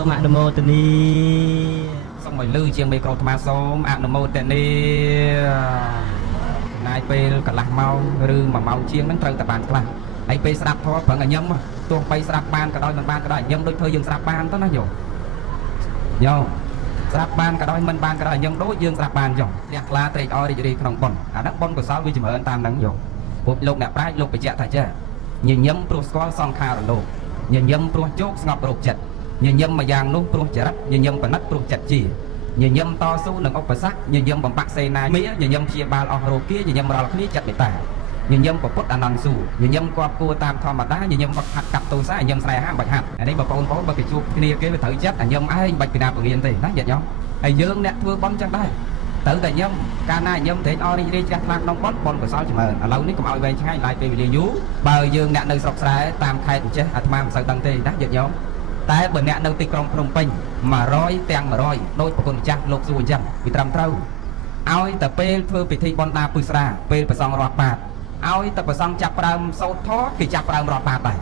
សូមអនុមោទនីសូមឲ្យលឺជាងមេក្រូអាត្មាសូមអនុមោទនីណាយពេលកន្លះម៉ោងឬ1ម៉ោងជាងហ្នឹងត្រូវតែបានខ្លះហើយពេលស្ដាប់ធម៌ប្រឹងឲ្យញឹមទោះបីស្ដាប់បានក៏ដោយមិនបានក៏ដោយញឹមដូចធ្វើយើងស្ដាប់បានទៅណាយោស្ដាប់បានក៏ដោយមិនបានក៏ដោយញឹមដូចយើងស្ដាប់បានចុះលះថ្លាត្រេកអររីករាយក្នុងបុណ្យអាហ្នឹងបុណ្យកុសលវាចម្រើនតាមហ្នឹងយោពុទ្ធលោកអ្នកប្រាជ្ញលោកបញ្ជាក់ថាចេះញញឹមព្រោះស្គាល់សង្ខារលោកញញឹមព្រោះជោគស្ងប់រោគចិត្តញញឹមមួយយ៉ាងនោះព្រោះចរិតញញឹមបណិតព្រោះចិត្តជាញញឹមតស៊ូនឹងឧបសគ្គញញឹមបំបាក់សេនាមីញញឹមព្យាបាលអស់រោគាញញឹមរាល់គ្នាចិត្តមេត្តាញញឹមពុទ្ធអនន្តសួរញញឹមគប់គួរតាមធម្មតាញញឹមវឹកហាត់កាប់ទោសាញញឹមស្នេហាបាច់ហាត់អានេះបងប្អូនបើគេជួបគ្នាគេវាត្រូវចិត្តអាញញឹមឯងបាច់ពីណាពងៀនទេណាញាតិញោមហើយយើងអ្នកធ្វើបន់ចឹងដែរត្រូវតែញឹមកាលណាញឹមត្រេកអររីករាយជ្រះថ្លាក្នុងបន់បន់កុសលចម្រើនឥឡូវនេះកុំឲ្យវែងឆ្ងាយឡាយពេលវេលាយូរបើយើងអ្នកនៅស្រុកស្រែតាមខេត្តអញ្ចេះអាត្មាមិនសូវដឹងទេណាញាតិញោមតែបើអ្នកនៅទីក្រុងភ្នំពេញ100ទាំង100ដោយប្រគុណម្ចាស់លោកសួរអញ្ចឹងវាត្រឹមត្រូវឲ្យតែពេលធ្វើពិធីបន់ដាពុស្រាពេលប្រសង់រាប់បាតឲ្យតែប្រសង់ចាប់ប្រើមសោតធរគេចាប់ប្រើមរាប់បាតដែរ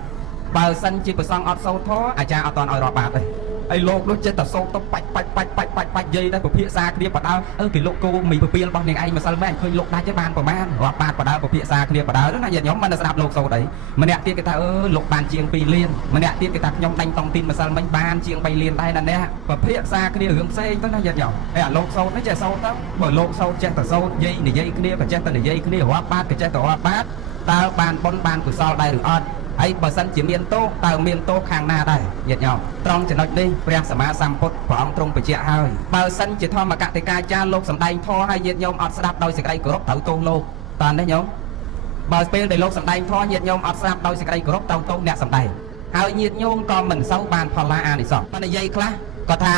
បើសិនជាប្រសង់អត់សោតធរអាចារ្យអត់តន់ឲ្យរាប់បាតទេហើយលោកនោះចិត្តតែសោតទៅបាច់យាយតែពភាសាគ្នាបដាគេលោកគោមីពពាលរបស់នាងឯងម្សិលមែនឃើញលោកដាច់ទេបានប្រមាណរាប់បាតបដាពភាសាគ្នាបដាណាញាតិញោមមិនស្ដាប់លោកសោតអីម្នាក់ទៀតគេថាលោកបានជាង2លានម្នាក់ទៀតគេថាខ្ញុំដាញ់តង់ទីនម្សិលមិញបានជាង3លានដែរណាអ្នកពភាសាគ្នារឿងផ្សេងទៅណាញាតិញោមហើយអាលោកសោតនេះចេះសោតទៅបើលោកសោតចេះតែសោតយាយនិយាយគ្នាក៏ចេះតែនិយាយគ្នារាប់បាតក៏ចេះតែរាប់បាតតើបានបុណ្យបានកុសលដែរឬអត់ហើយបើសិនជាមានទោសតើមានទោសខាងណាដែរញាតិញោមត្រង់ចំណុចនេះព្រះសម្មាសម្ពុទ្ធព្រះអង្គទ្រង់បញ្ជាក់ហើយបើសិនជាធម្មកតិកាចារលោកសម្ដែងធម៌ហើយញាតិញោមអត់ស្ដាប់ដោយសេចក្តីគោរពត្រូវទោសលោកតើនេះញោមបើពេលដែលលោកសម្ដែងធម៌ញាតិញោមអត់ស្ដាប់ដោយសេចក្តីគោរពត្រូវទោសអ្នកសម្ដែងហើយញាតិញោមក៏មិនសូវបានផលឡាអានិសង្សប៉ុន្តែនិយាយខ្លះក៏ថ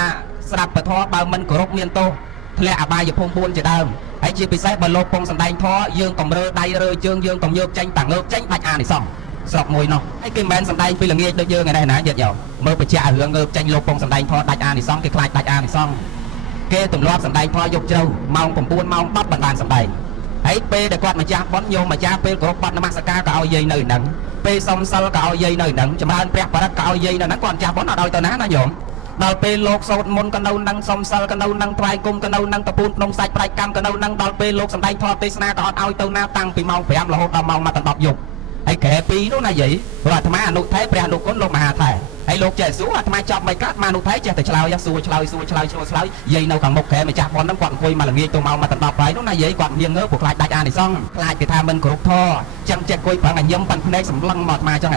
ាស្ដាប់ពធបើមិនគោរពមានទោសធ្លាក់អបាយភូមិ4ជាដើមហើយជាពិសេសបើលោកពងសម្ដែងធម៌យើងកំរើដៃរើជើងយើងកំញើកចេញតាងើកចេញដាច់អានិសង្សស្រុកមួយនោះហើយគេមិនមែនសម្ដែងពីល្ងាចដូចយើងឯណាញាតិញោមមើលបញ្ជាក់រឿងងើបចេញលោកពងសម្ដែងធម៌ដាច់អានិសង្សគេខ្លាចដាច់អានិសង្សគេទម្លាប់សម្ដែងធម៌យកជ្រៅម៉ោង9ម៉ោង10បានសម្ដែងហើយពេលដែលគាត់ម្ចាស់ប៉ុនញោមម្ចាស់ពេលគោរពបាត់នមស្ការក៏ឲ្យយាយនៅហ្នឹងពេលសុំសិលក៏ឲ្យយាយនៅហ្នឹងចម្រើនព្រះបរិត្តក៏ឲ្យយាយនៅហ្នឹងគាត់ម្ចាស់ប៉ុនអត់ឲ្យទៅណាណាញោមដល់ពេលលោកសោតមុនក៏នៅហ្នឹងសុំសិលក៏នៅហ្នឹងថ្វាយគុំក៏នៅហ្នឹងតពូនភ្នំសាច់ប្រាច់កម្មក៏នៅហ្នឹងដល់ពេលលោកសម្ដែងធម៌ទេសនាក៏អត់ឲ្យទៅណាតាំងពីម៉ោង5រហូតដល់ម៉ោង10យប់ហើយក្រែ2នោះណាយាយព្រោះអាត្មាអនុថេព្រះអនុគុណលោកមហាថេហើយលោកចេះសួរអាត្មាចប់មិនកាត់អានុថេចេះតែឆ្លើយសួរឆ្លើយយាយនៅខាងមុខក្រែម្ចាស់ប៉ុនហ្នឹងគាត់អង្គុយមកល្ងាចទៅម៉ោង10ហើយនោះណាយាយគាត់មានងើព្រោះខ្លាចដាច់អានិសង្សខ្លាចគេថាមិនគ្រប់ធម៌ចឹងចេះអង្គុយប្រឹងឲ្យញឹមប៉ាន់ភ្នែកសម្លឹងមកអាត្មាចឹង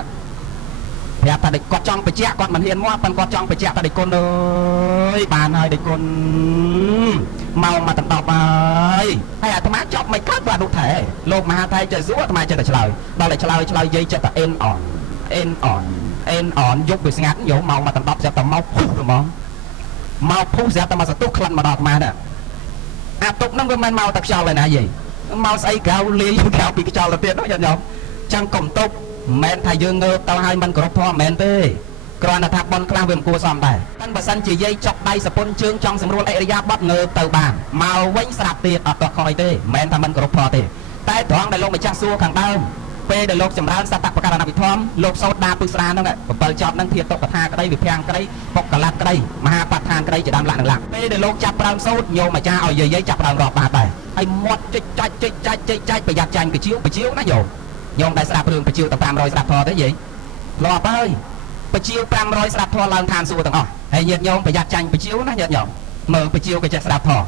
ប្រាប់ថាដេកគាត់ចង់បញ្ជាក់គាត់មិនហ៊ានមកប៉ាន់គាត់ចង់បញ្ជាក់ថាដេកគុណអើយបានហើយដេកគុណម៉ោង10ហើយអាត្មាចប់មិនកើតបាទនោះថែលោកមហាថៃចេះសួរអាត្មាចេះតែឆ្លើយដល់តែឆ្លើយយាយចេះតែអេនអនយប់វាស្ងាត់យកម៉ោង10ស្រាប់តែមកភុះហ្មងមកភុះស្រាប់តែមកសន្ទុះក្លិនមកដល់អាត្មាដែរអាទុកហ្នឹងវាមិនមកតែខ្យល់ទេណាយាយមកស្អីក្រៅលាយក្រៅពីខ្យល់ទៅទៀតនោះញោមចឹងកុំទុកមិនមែនថាយើងងើបទៅហើយមិនគោរពធម៌មិនមែនទេគ្រាន់តែថាបនខ្លះវាមិនគួរសមដែរតែបើសិនជាយាយចុកដៃសពុនជើងចង់សម្រួលអិរិយាបថងើបទៅបានមកវិញស្រាប់ទៀតអត់តខ້ອຍទេមិនមែនថាមិនគោរពធម៌ទេតែត្រង់ដែលលោកម្ចាស់សួរខាងដើមពេលដែលលោកចម្រើនសតបករណវិធម្មលោកសោតដាពុស្រាហ្នឹង7ចប់ហ្នឹងធាតុកថាក្តីវិភាំងក្តីបុកកល័តក្តីមហាបដ្ឋានក្តីជាដើមលក្ខណៈពេលដែលលោកចាប់ប្រើមសោតញោមអាចារ្យឲ្យយាយចាប់ប្រើមរាប់បាតដែរហើយមាត់ចិច្ចចាច់ប្រយ័ត្នចាញ់បជាវណាញោមដែលស្ដាប់រឿងបជាវតែ500ស្ដាប់ធម៌ទេយាយធ្លាប់ហើយបជាវ500ស្ដាប់ធម៌ឡើងឋានសួគ៌ទាំងអស់ហើយញាតិញោមប្រយ័ត្នចាញ់បជាវណាញាតិញោមមើលបជាវក៏ចេះស្ដាប់ធម៌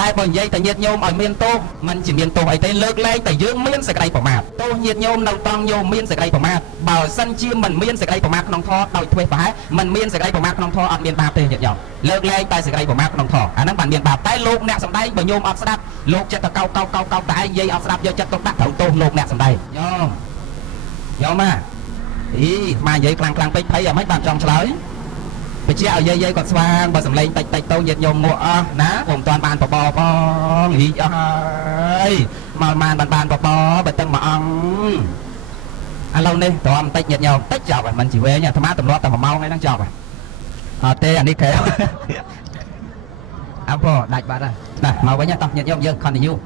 តែបើនិយាយតែញាតិញោមឲ្យមានទោសមិនជាមានទោសអីទេលើកលែងតែយើងមានសេចក្តីប្រមាទទោសញាតិញោមនៅតង់ញោមមានសេចក្តីប្រមាទបើសិនជាមិនមានសេចក្តីប្រមាទក្នុងធម៌ដោយធ្វេសប្រហែលមិនមានសេចក្តីប្រមាទក្នុងធម៌អត់មានបាបទេញាតិញោមលើកលែងតែសេចក្តីប្រមាទក្នុងធម៌អាហ្នឹងបានមានបាបតែលោកអ្នកសម្ដែងបើញោមអត់ស្ដាប់លោកចិត្តតែកោកតែឯងនិយាយអត់ស្ដាប់យកចិត្តទុកដាក់ត្រូវទោសលោកអ្នកសម្ដែងញោមណាមកនិយាយខ្លាំងពេកភ័យអ្ហ្មិចបានចង់ឆ្លើយបញ្ជាក់ឲ្យយាយគាត់ស្វាងបើសំឡេងតិចទៅញាតិញោមងក់អស់ណាពុំតាន់បានបបផងរីកអស់ហើយមកបានបបបើតឹងមួយអង្គឥឡូវនេះត្រង់បន្តិចញាតិញោមតិចចប់ហើយមិនជីវែងអាត្មាទម្លាប់តែ1ម៉ោងហ្នឹងចប់ហើយអត់ទេអានេះគេអើបងដាច់បាត់ហើយណាមកវិញតោះញាតិញោមយើង continue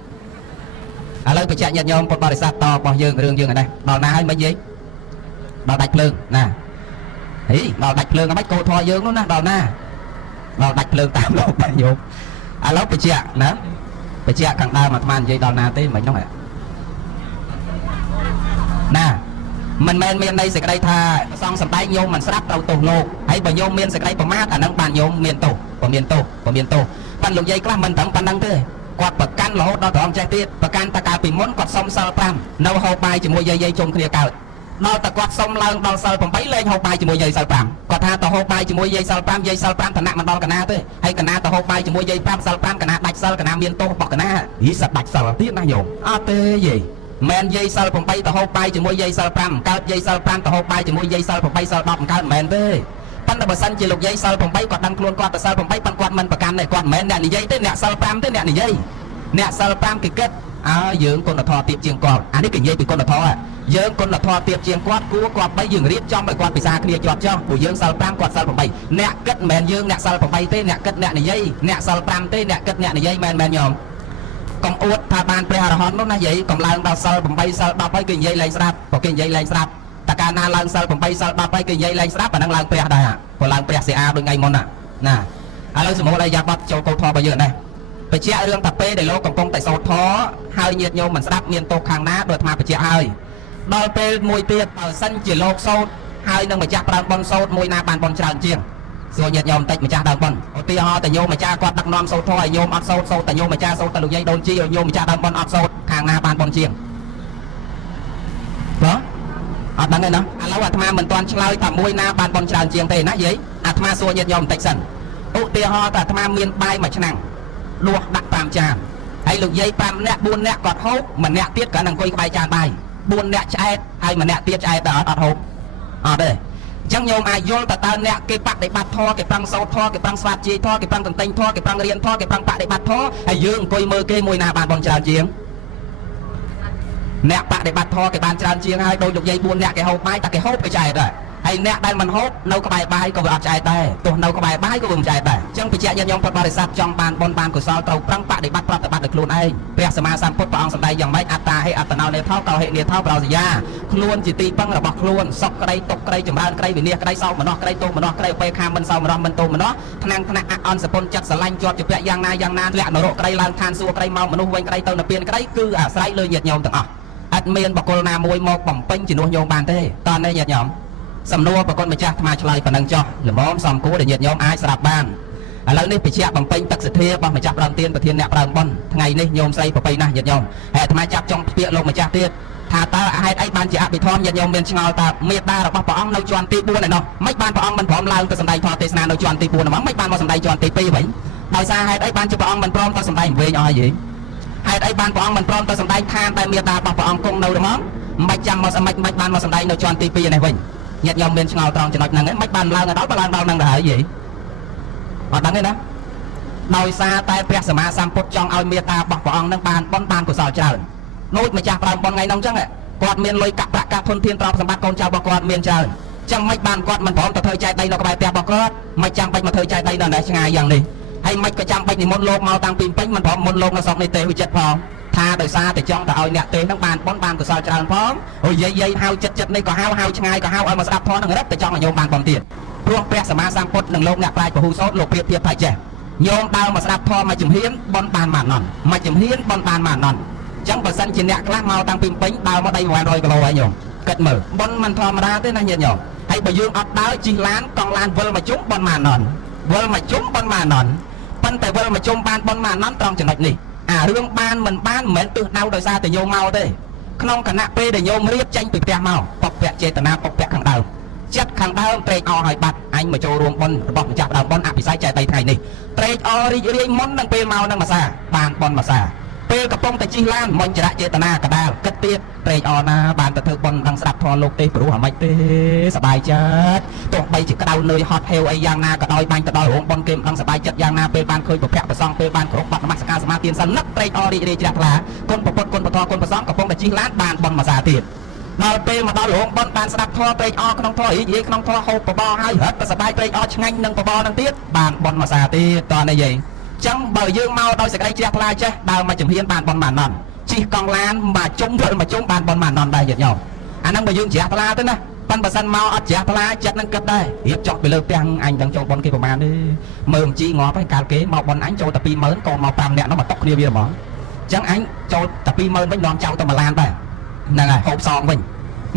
ឥឡូវបញ្ជាក់ញាតិញោមពុទ្ធបរិស័ទតរបស់យើងរឿងយើងឯនេះដល់ណាហើយមិនយាយដល់ដាច់ភ្លើងណាដល់ដាច់ភ្លើងអ្ហ្មិចកោធរយើងនោះណាដល់ណា ដល់ដាច់ភ្លើងតាមលោកតែញោមឥឡូវបញ្ជាក់ណាបញ្ជាក់ខាងដើមអាត្មានិយាយដល់ណាទេមិនហ្នឹងណាមិនមែនមានន័យសេចក្តីថាប្រសងសម្ដែងញោមមិនស្ដាប់ត្រូវទោសលោកហើយបើញោមមានសេចក្តីប្រមាថអាហ្នឹងបានញោមមានទោសបើមានទោសប៉ុន្តែលោកយាយខ្លះមិនត្រឹមប៉ុណ្្នឹងទេគាត់ប្រកាន់រហូតដល់ត្រង់ចេះទៀតប្រកាន់តែកាលពីមុនគាត់សុំសិល5នៅហូបបាយជាមួយយាយជុំគ្នាកើតដល់តែគាត់សុំឡើងដល់សិល8លែងហូបបាយជាមួយយាយសិល5គាត់ថាទៅហូបបាយជាមួយយាយសិល5យាយសិល5ឋានៈមិនដល់កណាទេហើយកណាទៅហូបបាយជាមួយយាយ5សិល5កណាដាច់សិលកណាមានទោសរបស់កណាហីសិតដាច់សិលទៀតណាញោមអត់ទេយាយមិនយាយសិល8ទៅហូបបាយជាមួយយាយសិល5កើតយាយសិល5ទៅហូបបាយជាមួយយាយសិល8សិល10មិនកើតមិនមែនទេប៉ុន្តែបើសិនជាលោកយាយសិល8គាត់ដឹងខ្លួនគាត់ទៅសិល8ប៉ុន្តែគាត់មិនប្រកាន់ទេគាត់មិនមែនអ្នកនិយាយទេអ្នកសិល5ទេអ្នកនិយាយអ្នកសិល5គេគិតយើងគុណធម៌ទៀតជាងគាត់អានេះគេនិយាយពីគុណធម៌យើងគុណធម៌ទៀតជាងគាត់គួរគាត់បីយើងរៀបចំឲ្យគាត់ពិសាគ្នាជាប់ចោះព្រោះយើងសិល5គាត់សិល8អ្នកគិតមិនមែនយើងអ្នកសិល8ទេអ្នកគិតអ្នកនិយាយអ្នកសិល5ទេអ្នកគិតអ្នកនិយាយមែនញោមកុំអួតថាបានព្រះអរហន្តនោះណាយាយកុំឡើងដល់សិល8សិល10ហើយគេនិយាយលែងស្ដាប់ព្រោះគេនិយាយលែងស្ដាប់តែកាលណាឡើងសិល8សិល10ហើយគេនិយាយលែងស្ដាប់អានឹងឡើងព្រះដែរព្រោះឡើងព្រះសិអាដូចថ្ងៃមុនណាឥឡូវសមុទ្រអាយ៉ាបត់ចូលកោធម៌របស់យើងណាបញ្ជាក់រឿងតាពេលដែលលោកកំពុងតែសូត្រធម៌ហើយញាតិញោមមិនស្ដាប់មានទោសខាងណាដោយអាត្មាបញ្ជាក់ហើយដល់ពេលមួយទៀតបើសិនជាលោកសូត្រហើយនឹងម្ចាស់ប្រើបនសូត្រមួយណាបានបនច្រើនជាងសួរញាតិញោមបន្តិចម្ចាស់ដើមបនឧទាហរណ៍តែញោមម្ចាស់គាត់ដឹកនាំសូត្រធម៌ឲ្យញោមអត់សូត្រតែញោមម្ចាស់សូត្រតែលោកយាយដូនជីឲ្យញោមម្ចាស់ដើមបនអត់សូត្រខាងណាបានបនជាងបាទអត់ដឹងទេណាឥឡូវអាត្មាមិនទាន់ឆ្លើយថាមួយណាបានបនច្រើនជាងទេណាយាយអាត្មាសួរញាតិញោមបន្តិចសិនឧទាហរណ៍ថាអាត្មាមានបាយមួយឆ្នាំងលោះដាក់5ចានហើយលោកយាយ5នាក់4នាក់គាត់ហូបម្នាក់ទៀតគាត់នឹងអង្គុយក្បែរចានបាយ4នាក់ឆ្អែតហើយម្នាក់ទៀតឆ្អែតតែអត់ហូបអត់ទេអញ្ចឹងញោមអាចយល់តើតើអ្នកគេបដិបត្តិធម៌គេប្រឹងសូត្រធម៌គេប្រឹងស្វាធ្យាយធម៌គេប្រឹងតន្ទិញធម៌គេប្រឹងរៀនធម៌គេប្រឹងបដិបត្តិធម៌ហើយយើងអង្គុយមើលគេមួយណាបានបនច្រើនជាងអ្នកបដិបត្តិធម៌គេបានច្រើនជាងហើយដោយលោកយាយ4នាក់គេហូបបាយតែគេហូបគេឆ្អែតដែរហើយអ្នកដែលមិនហូបនៅក្បែរបាយក៏វាអត់ឆ្អែតដែរទោះនៅក្បែរបាយក៏វាមិនឆ្អែតដែរអញ្ចឹងបញ្ជាក់ញាតិញោមពុទ្ធបរិស័ទចង់បានបុណ្យបានកុសលត្រូវប្រឹងបដិបត្តិប្រតិបត្តិដោយខ្លួនឯងព្រះសម្មាសម្ពុទ្ធព្រះអង្គសម្ដែងយ៉ាងម៉េចអត្តាហេអត្តនោនេថោកោហេនេថោប្រោសយាខ្លួនជាទីពឹងរបស់ខ្លួនសុខក្តីទុក្ខក្តីចម្រើនក្តីវិនាសក្តីសោមនស្សក្តីទោសមនស្សក្តីឧបេក្ខាមិនសោមនស្សមិនទោសមនស្សថ្នាក់អន់សពុនចិត្តស្រឡាញ់ជាប់ជាពាក់យ៉ាងណាយ៉ាងណាធ្លាក់នរកក្តីឡើងឋានសួគ៌ក្តីមកមនុស្សវិញក្តីទៅនិព្វានក្តីគឺអាស្រ័យលើញាតិញោមទាំងអស់អត់មានបុគ្គលណាមួយមកបំពេញជំនួសញោមបានទេតើនេះញាតិញោមសំណួរប្រគុណម្ចាស់អាត្មាឆ្លើយប៉ុណ្ណឹងចុះល្មមសំគួរដែលញាតិញោមអាចស្ដាប់បានឥឡូវនេះបញ្ជាក់បំពេញទឹកសទ្ធារបស់ម្ចាស់ដើមទានប្រធានអ្នកប្រើបុណ្យថ្ងៃនេះញោមស្រីប្របីណាស់ញាតិញោមហើយអាត្មាចាប់ចង់ពាក្យលោកម្ចាស់ទៀតថាតើហេតុអីបានជាអភិធម្មញាតិញោមមានឆ្ងល់តើមេត្តារបស់ព្រះអង្គនៅជាន់ទី4ឯណោះមិនបានព្រះអង្គមិនព្រមឡើងទៅសម្ដែងធម៌ទេសនានៅជាន់ទី4ហ្មងមិនបានមកសម្ដែងជាន់ទី2វិញដោយសារហេតុអីបានជាព្រះអង្គមិនព្រមទៅសម្ដែងវែងអស់ហើយហេតុអីបានព្រះអង្គមិនព្រមទៅសម្ដែងឋានដែលមេត្តារបស់ព្រះអង្គគង់នៅហ្មងមិនចាំមកមិនបានមកសម្ដែងនៅជាន់ទី2នេះវិញញាតិញោមមានឆ្ងល់ត្រង់ចំណុចហ្នឹងឯងមិនបានឡើងដល់បើឡើងដល់ហ្នឹងទៅហើយយីអត់ដឹងទេណាដោយសារតែព្រះសម្មាសម្ពុទ្ធចង់ឲ្យមេត្តារបស់ព្រះអង្គនឹងបានបុណ្យបានកុសលច្រើននោះម្ចាស់ប្រើបុណ្យថ្ងៃហ្នឹងអញ្ចឹងគាត់មានលុយកាក់ប្រាក់កាធនធានទ្រព្យសម្បត្តិកូនចៅរបស់គាត់មានច្រើនអញ្ចឹងមិនបានគាត់មិនព្រមទៅធ្វើចែកដីនៅក្បែរផ្ទះរបស់គាត់មិនចាំបាច់មកធ្វើចែកដីនៅណេះឆ្ងាយយ៉ាងនេះហើយមិនក៏ចាំបាច់និមន្តលោកមកតាំងពីពេញមិនព្រមមុនលោកនៅស្រុកនេះទេវិចិត្រផងថាដោយសារតែចង់ទៅឲ្យអ្នកទេនឹងបានបុណ្យបានកុសលច្រើនផងហើយយាយហៅចិត្តនេះក៏ហៅឆ្ងាយក៏ហៅឲ្យមកស្ដាប់ធម៌នឹងរឹតតែចង់ឲ្យញោមបានបុណ្យទៀតព្រោះព្រះសម្មាសម្ពុទ្ធនិងលោកអ្នកប្រាជ្ញពហុសោតលោកប្រៀបធៀបថាចេះញោមដើរមកស្ដាប់ធម៌មួយជំហានបុណ្យបាន10000មួយជំហានបុណ្យបាន10000អញ្ចឹងបើសិនជាអ្នកខ្លះមកតាំងពីពេញដើរមកដី100គីឡូហើយញោមគិតមើលបុណ្យមិនធម្មតាទេណាញាតិញោមហើយបើយើងអត់ដើរជិះឡានកង់ឡានវិលមកជុំបុណ្យ10000វិលមកជុំបុណ្យ10000ប៉ុន្តែវិលមកជុំបានបុណ្យ10000ត្រង់ចំណុចនេះអារឿងបានមិនបានមិនមែនទិសដៅដោយសារតែញោមមកទេក្នុងគណៈពេលដែលញោមរៀបចេញពីផ្ទះមកបព្វចេតនាបព្វខាងដើមចិត្តខាងដើមត្រេកអរឲ្យបាត់អញមកចូលរួមបុណ្យរបស់ម្ចាស់ដើមបុណ្យអភិសេកចែកដីថ្ងៃនេះត្រេកអររីករាយមុននឹងពេលមកនឹងភាសាបានបុណ្យភាសាពេលកំពុងតែជិះឡានមញ្ចរៈចេតនាកដាលគិតទៀតត្រេកអរណាបានទៅធ្វើបុណ្យដឹងស្ដាប់ធម៌លោកទេព្រោះអាម៉េចទេសบายចិត្តទោះបីជាក្តៅនឿយហត់ហេវអីយ៉ាងណាក៏ដោយបាញ់ទៅដល់រោងបុណ្យគេមិនដឹងសบายចិត្តយ៉ាងណាពេលបានឃើញពភៈប្រសងពេលបានគ្រប់បាត់នមស្ការសមាទានសិននឹកត្រេកអររីករាយជ្រះថ្លាគុណពុទ្ធគុណពធគុណប្រសងកំពុងតែជិះឡានបានបុណ្យភាសាទៀតដល់ពេលមកដល់រោងបុណ្យបានស្ដាប់ធម៌ត្រេកអរក្នុងធម៌រីករាយក្នុងធម៌ហូបបបរហើយរត់ទៅសบายត្រេកអរឆ្ងាញ់នឹងបបរនឹងទៀតបានបុណ្យភាសាទៀតតនេះយាយចឹងបើយើងមកដោយសេចក្តីជ្រះថ្លាចេះដើរមកជំហានបានបុណ្យ10000ជិះកង់ឡានមកជុំវិលមកជុំបានបុណ្យ10000ដែរញាតិញោមអាហ្នឹងបើយើងជ្រះថ្លាទៅណា ប៉ាន់បើសិនមកអត់ជ្រះថ្លាចិត្តនឹងគិតដែររៀបចុះពីលើផ្ទះអញទាំងចូលប៉ុនគេប្រហែលទេមើលជីងាប់ហើយកាលគេមកប៉ុនអញចូលតែ 20000 ក៏មក5នាក់នោះមកຕົកគ្នាវាហ្មងអញ្ចឹងអញចូលតែ 20000 វិញនាំចៅទៅ1 លានដែរហ្នឹងហើយហូបសងវិញ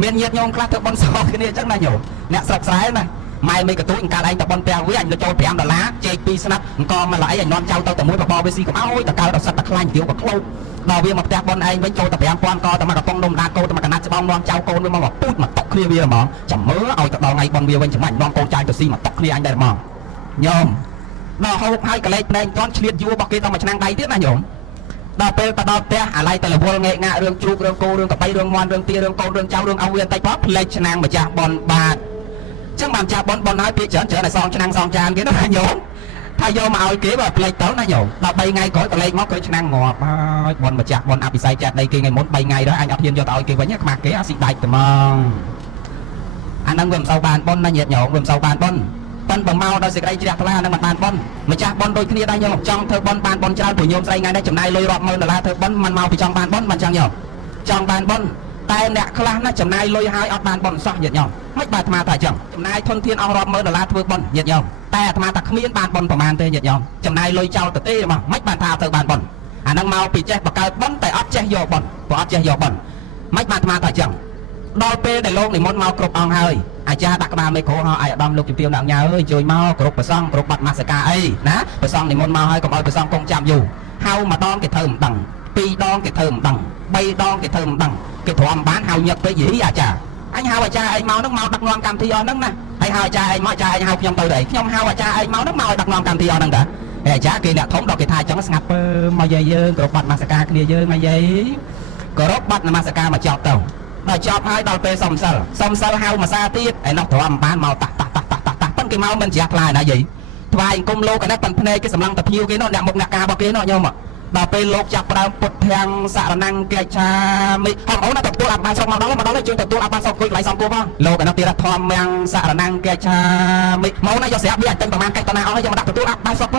មានញាតិញោមខ្លះធ្វើប៉ុនសងគ្នាអញ្ចឹងណាញោមអ្នកស្រុកស្រែណាម៉ែមេកទូចកាលឯងតែប៉ុនផ្ទះវាអញទៅចូល$5ជែក2ស្នាប់អង្គមកឡៃអញនាំចៅទៅតែមួយបបវាស៊ីកុំអើយតកើដល់សិតតែខ្លាញ់ទៀវក៏ក្លោកដល់វាមកផ្ទះប៉ុនឯងវិញចូលតែ5000ក៏តែមកកំប៉ុងនំដាកោតែមកកណាត់ច្បងនាំចៅកូនវាមកពូជមកຕົកគ្នាវាហ្មងចាំមើលឲ្យទៅដល់ថ្ងៃប៉ុនវាវិញចាំនាំកូនចៅទៅស៊ីមកຕົកគ្នាអញដែរហ្មងញោមដល់ហូបហើយកលេចភ្នែកតន់ឆ្លៀតយួររបស់គេទៅមួយឆ្នាំដៃទៀតណាញោមដល់ពេលទៅដល់ផ្ទះអាឡៃទៅរវល់ងែកងាក់រឿងជ្រូករឿងគោរឿងកបីរឿងមន់រឿងទារឿងកូនរឿងចៅរឿងអវវាបន្តិចផងផ្លេចឆ្នាំងម្ចាស់ប៉ុនបាទចឹងបានចាស់ប៉ុនហើយពាក្យច្រើនឲ្យសងឆ្នាំងសងចានគេណាញោមថាយកមកឲ្យគេបើផ្លេចទៅណាញោមដល់3ថ្ងៃក្រោយក៏លេខមកគឺឆ្នាំងងាប់ហើយប៉ុនម្ចាស់ប៉ុនអភិស័យចាត់ដីគេថ្ងៃមុន3ថ្ងៃដល់អញអត់ហ៊ានយកទៅឲ្យគេវិញខ្មាស់គេអាស៊ីដាច់ត្មងអាហ្នឹងវាមិនសូវបានប៉ុនណាញាតិញោមវាមិនសូវបានប៉ុនប៉ុនបើមកដល់សេចក្តីជ្រះថ្លានឹងមិនបានប៉ុនម្ចាស់ប៉ុនដូចគ្នាដែរញោមចង់ធ្វើប៉ុនបានប៉ុនច្រើនព្រោះញោមស្រីថ្ងៃនេះចំណាយលុយរាប់ម៉ឺនដុល្លារធ្វើប៉ុនមិនមកពីចង់បានប៉ុនមិនចឹងញោមចង់បានប៉ុនតែអ្នកខ្លះណាចំណាយលុយហើយអត់បានប៉ុនសោះញាតិញោមមិនបាទអាត្មាថាអញ្ចឹងចំណាយធនធានអស់រាប់ម៉ឺនដុល្លារធ្វើប៉ុនញាតិញោមតែអាត្មាថាគ្មានបានប៉ុនប្រមាណទេញាតិញោមចំណាយលុយចោលទៅទេមកមិនបានថាទៅបានប៉ុនអាហ្នឹងមកពីចេះបកើតប៉ុនតែអត់ចេះយកប៉ុនព្រោះអត់ចេះយកប៉ុនមិនបានអាត្មាថាអញ្ចឹងដល់ពេលដែលលោកនិមន្តមកគ្រប់អង្គហើយអាចារ្យដាក់ក្បាលមេក្រូហៅអាយឧត្តមលោកជំទាវដាក់ញ៉ាអើយជួយមកគ្រប់ប្រសងគ្រប់បាត់មាសកាអីណាប្រសងនិមន្តមកហើយកុំឲ្យប្រសងកុំចាំយូរហៅម្ដងគេធ្វើមិនដឹង2ដងគេធ្វើមិនដឹង3ដងគេធ្វើមិនដឹងគេទ្រាំបានហៅញឹកពេកយីអាចារ្យអញហៅអាចារ្យឯងមកហ្នឹងមកដឹកនាំកម្មវិធីអស់ហ្នឹងណាហើយហៅអាចារ្យឯងមកអាចារ្យឯងហៅខ្ញុំទៅដែរខ្ញុំហៅអាចារ្យឯងមកហ្នឹងមកឲ្យដឹកនាំកម្មវិធីអស់ហ្នឹងតាហើយអាចារ្យគេអ្នកធំដល់គេថាអញ្ចឹងស្ងាត់ពើមកយាយយើងគ្រប់បាត់មាសកាគ្នាយើងមកយាយគោរពបាត់នមស្ការមកចប់ទៅដល់ចប់ហើយដល់ពេលសុំសិលហៅមួយសាទៀតឯនោះទ្រាំបានមកតាក់ប៉ុនគេមកមិនជ្រះថ្លាណាយាយថ្វាយអង្គមលោកកណិតប៉ុនភ្នែកគេសម្លឹងតាភៀវគេនោះអ្នកមុខអ្នកការរបស់គេនោះញោមដល់ពេលលោកចាប់ផ្ដើមពុតធាំងសារណង្គកិច្ឆាមិហងអូនទទួលអបានសុកមកដល់ជួយទទួលអបានសុកគួយកន្លែងសំគួរផងលោកឯនោះទៀតធម្មយ៉ាងសារណង្គកិច្ឆាមិមកណាយកស្រាប់វាអាចតែប្រមាណកិច្ចតណាអស់យកមកដាក់ទទួលអបានសុកផ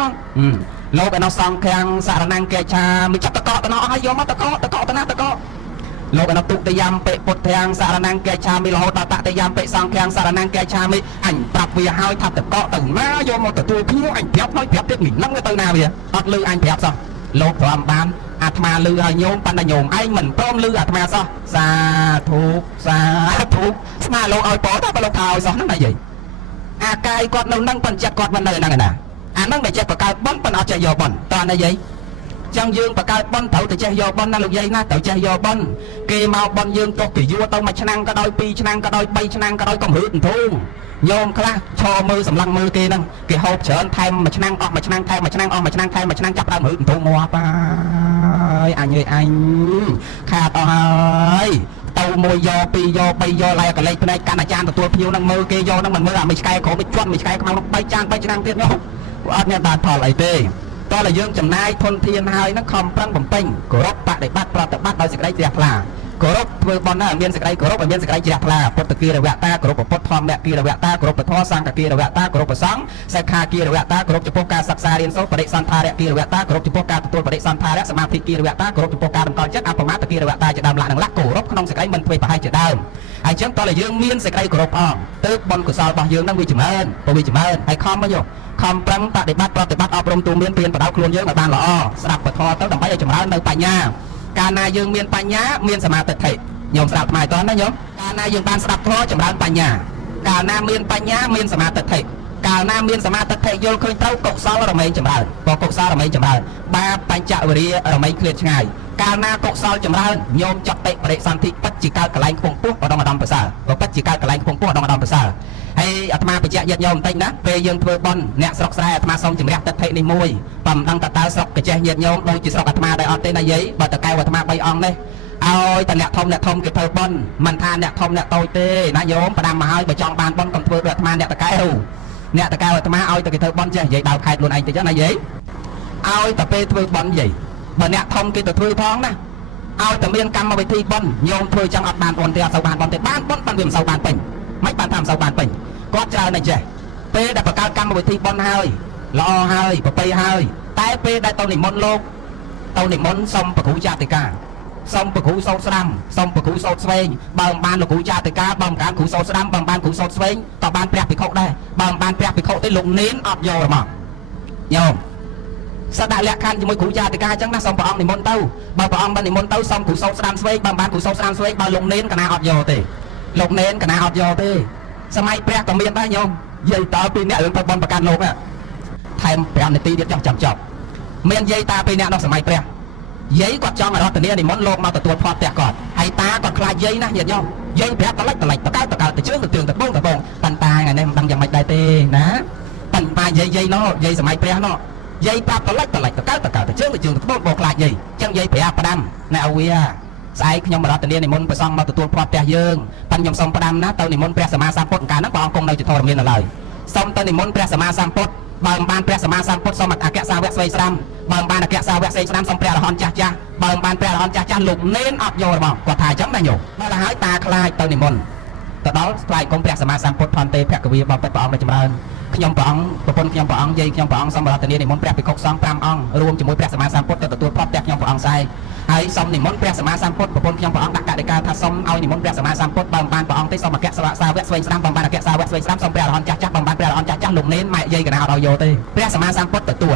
ងលោកឯនោះសង្ឃាំងសារណង្គកិច្ឆាមិចាប់តកតណោអស់យកមកតកតណាតកលោកឯនោះទុតិយំពេពុទ្ធធាំងសារណង្គកិច្ឆាមិរហូតដល់តតិយំពេសង្ឃាំងសារណង្គកិច្ឆាមិអញប្រាប់វាឲ្យថាតកទៅណាយកមកទទួលគ្នាអញប្រាប់ហើយប្រាប់ទៀតនឹងទៅណាវាអត់លឺអញប្រាប់សោះលោកព្រមបានអាត្មាលឺឲ្យញោមប៉ុន្តែញោមឯងមិនព្រមលឺអាត្មាសោះសាធុស្មាលោកឲ្យពោតបើលោកថាឲ្យសោះហ្នឹងណាយាយអាកាយគាត់នៅនឹងប៉ុន្តែចិត្តគាត់មិននៅហ្នឹងណាអាហ្នឹងដែលចេះបកកើតប៉ុនប៉ុន្តែអត់ចេះយកប៉ុនតើណាយាយចឹងយើងបកកើតប៉ុនត្រូវតែចេះយកប៉ុនណាលោកយាយណាត្រូវចេះយកប៉ុនគេមកប៉ុនយើងទុកគេយួរទៅមួយឆ្នាំក៏ដោយ2ឆ្នាំក៏ដោយ3ឆ្នាំក៏ដោយកំរឹតធូងញោមខ្លះឈរមើលសម្លឹងមើលគេហ្នឹងគេហូបច្រើនថែមមួយឆ្នាំអស់មួយឆ្នាំថែមមួយឆ្នាំអស់មួយឆ្នាំថែមមួយឆ្នាំចាប់ដើមរឹតធូងងាប់ហើយអញអើយអញខាតអស់ហើយទៅមួយយកពីរយក3យកឡាយកលេចភ្នែកកាន់អាចារ្យទទួលភ្ញៀវហ្នឹងមើលគេយកហ្នឹងមិនមើលអាមួយឆ្កែក្រោមមួយជាប់មួយឆ្កែខ្មៅហ្នឹង3ចាន3ឆ្នាំទៀតញោមអត់មានបានផលអីទេតោះតែយើងចំណាយធនធានហើយហ្នឹងខំប្រឹងបំពេញគោរពបដិបត្តិប្រតិបត្តិដោយសេចក្តីជ្រះថ្លាគោរពធ្វើបន់ណាមានសេចក្តីគោរពឲ្យមានសេចក្តីជ្រះថ្លាពុទ្ធគិរវតាគោរពពុទ្ធធម្មគិរវតាគោរពធម៌សង្ឃគិរវតាគោរពព្រះសង្ឃសិក្ខាគិរវតាគោរពចំពោះការសិក្សារៀនសូត្របដិសន្ធារៈគិរវតាគោរពចំពោះការទទួលបដិសន្ធារៈសមាធិគិរវតាគោរពចំពោះការតម្កល់ចិត្តអបមាទគិរវតាជាដើមលក្ខណៈគោរពក្នុងសេចក្តីមិនធ្វេសប្រហែសជាដើមហើយអញ្ចឹងតើយើងមានសេចក្តីគោរពផងទើបបុណ្យកុសលរបស់យើងនឹងវាចម្រើនហើយខំមកយកខំប្រឹងបដិបត្តិប្រតិបត្តិអប់រំទូមានព្រៀនបដៅខ្លួនយើងឲ្យបានល្អស្ដាប់ពធទៅដើម្បីឲ្យចម្រើននៅបញ្ញាកាលណាយើងមានបញ្ញាមានសមាធិញោមស្ដាប់ថ្មតោះណាញោមកាលណាយើងបានស្ដាប់ធម៌ចម្រើនបញ្ញាកាលណាមានបញ្ញាមានសមាធិកាលណាមានសមាធិយល់ឃើញត្រូវកុសលរមែងចម្រើនព្រោះកុសលរមែងចម្រើនបាបបញ្ចវរិយរមែងឃ្លាតឆ្ងាយកាលណាកុសលចម្រើនញោមចតិបរិសន្ធិពិតជាកើតកន្លែងខ្ពង់ពោះឧត្តមប្រសើរពិតជាកើតកន្លែងខ្ពង់ពោះឧត្តមប្រសើរហើយអាត្មាបញ្ជាក់ញាតិញោមបន្តិចណាពេលយើងធ្វើបុណ្យអ្នកស្រុកស្រែអាត្មាសូមជំរះទិដ្ឋិនេះមួយបើមិនដឹងតើស្រុកកចេះញាតិញោមដូចជាស្រុកអាត្មាដែរអត់ទេណាយាយបើតើកែវអាត្មា3អង្គនេះឲ្យតែអ្នកធំគេធ្វើបុណ្យមិនថាអ្នកធំអ្នកតូចទេណាញោមផ្ដាំមកឲ្យបើចង់បានបុណ្យកុំធ្វើដូចអាត្មាអ្នកតកែវអាត្មាឲ្យតែគេធ្វើបុណ្យចេះនិយាយដើមខែខ្លួនឯងតិចណាយាយឲ្យតែពេលធ្វើបុណ្យយាយបើអ្នកធំគេទៅធ្វើផងណាឲ្យតែមានកម្មវិធីបុណ្យញោមធ្វើចឹងអត់បានបុណ្យទេអត់សូវបានបុណ្យទេបានបុណ្យបានវាមិនសូវបានពេញមិនបានថាមិនសូវបានពេញគាត់ច្រើនតែចេះពេលដែលបង្កើតកម្មវិធីបុណ្យហើយល្អហើយប្រពៃហើយតែពេលដែលទៅនិមន្តលោកទៅនិមន្តសុំប្រគូចាតិកា សុំប្រគ្រូសោតស្ដាំសុំប្រគ្រូសោតស្វែងបើមិនបានលោកគ្រូចាតិកាបើមិនបានគ្រូសោតស្ដាំបើមិនបានគ្រូសោតស្វែងក៏បានព្រះភិក្ខុដែរបើមិនបានព្រះភិក្ខុទេលោកនេនអត់យកមកញោមសដាក់លក្ខខណ្ឌជាមួយគ្រូចាតិកាអញ្ចឹងណាសូមព្រះអង្គនិមន្តទៅបើព្រះអង្គបាននិមន្តទៅសូមគ្រូសោតស្ដាំស្វែងបើមិនបានគ្រូសោតស្ដាំស្វែងបើលោកនេនកណាអត់យកទេលោកនេនកណាអត់យកទេសម័យព្រះក៏មានដែរញោមនិយាយតើពីអ្នករឿងទៅបនប្រកាន់លោកថែម5នាទីទៀតចប់មាននិយាយតាពីអ្នកនៅសម័យព្រះយាយគាត់ចង់រតនានិមន្តលោកមកទទួលផាត់ផ្ទះគាត់ហើយតាគាត់ខ្លាចយាយណាញាតិញោមយាយប្រាប់តលិចតកើទៅជើងទៅទឿងទៅបងប៉ុន្តែថ្ងៃនេះមិនដឹងយ៉ាងម៉េចដែរទេណាប៉ុន្តែយាយនោះយាយសម័យព្រះនោះយាយប្រាប់តលិចតកើទៅជើងទៅបងខ្លាចយាយអញ្ចឹងយាយប្រាប់ផ្ដាំណែអវាស្អែកខ្ញុំរតនានិមន្តព្រះសង្ឃមកទទួលផាត់ផ្ទះយើងប៉ិនខ្ញុំសូមផ្ដាំណាទៅនិមន្តព្រះសម្មាសម្ពុទ្ធកាលហ្នឹងព្រះអង្គគង់នៅជាធរមាននៅឡើយសូមទៅនិមន្តព្រះសម្មាសម្ពុទ្ធបើមិនបានព្រះសម្មាសម្ពុទ្ធសូមអគ្គសាវកស្វែងស្ដាំបើមិនបានអគ្គសាវកស្វែងស្ដាំសូមព្រះអរហន្តចាស់បើមិនបានព្រះអរហន្តចាស់លោកនេនអត់យករបស់គាត់ថាអញ្ចឹងណាញោមដល់ហើយតាខ្លាចទៅនិមន្តទៅដល់ស្វែងគុំព្រះសម្មាសម្ពុទ្ធផនទេភគវីបបិទ្ធព្រះអង្គដ៏ចម្រើនខ្ញុំព្រះអង្គប្រពន្ធខ្ញុំព្រះអង្គយាយខ្ញុំព្រះអង្គសូមរតនានិមន្តព្រះភិក្ខុសង្ឃ5អង្គរួមជាមួយព្រះសម្មាសម្ពុទ្ធទៅទទួលផាត់ផ្ទះខ្ញុំព្រះអង្គស្អែកហើយសូមនិមន្តព្រះសម្មាសម្ពុទ្ធប្រពន្ធខ្ញុំព្រះអង្គដាក់កតិកាថាសូមឲ្យនិមន្តព្រះសម្មាសម្ពុទ្ធបើមិនបានព្រះអង្គទេសូមអគ្គសាវកស្វែងស្ដាំបើមិនបានអគ្គសាវកស្វែងស្ដាំសូមព្រះអរហន្តចាស់បើមិនបានព្រះអរហន្តចាស់លោកនេនម៉ែយាយកណាអត់ឲ្យយកទេព្រះសម្មាសម្ពុទ្ធទទួល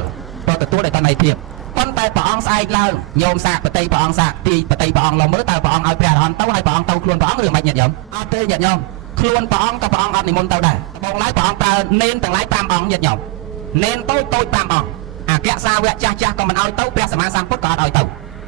ដោយតន័យភាពប៉ុន្តែព្រះអង្គស្អែកឡើងញោមសាកបតីព្រះអង្គសាកទីបតីព្រះអង្គឡងមើលតើព្រះអង្គឲ្យព្រះអរហន្តទៅហើយព្រះអង្គទៅខ្លួនព្រះអង្គឬមិនញាតិញោមអត់ទេញាតិញោមខ្លួនព្រះអង្គក៏ព្រះអង្គអត់និមន្តទៅដែរបងឡើយព្រះអង្គប្រើនេនទាំងឡាយ5អង្គញាតិញោមនេនតូច5អង្គអគ្គសាវកចាស់ក៏មិនឲ្យទៅព្រះសម្មាសម្ពុទ្ធក៏អត់ឲ្យទ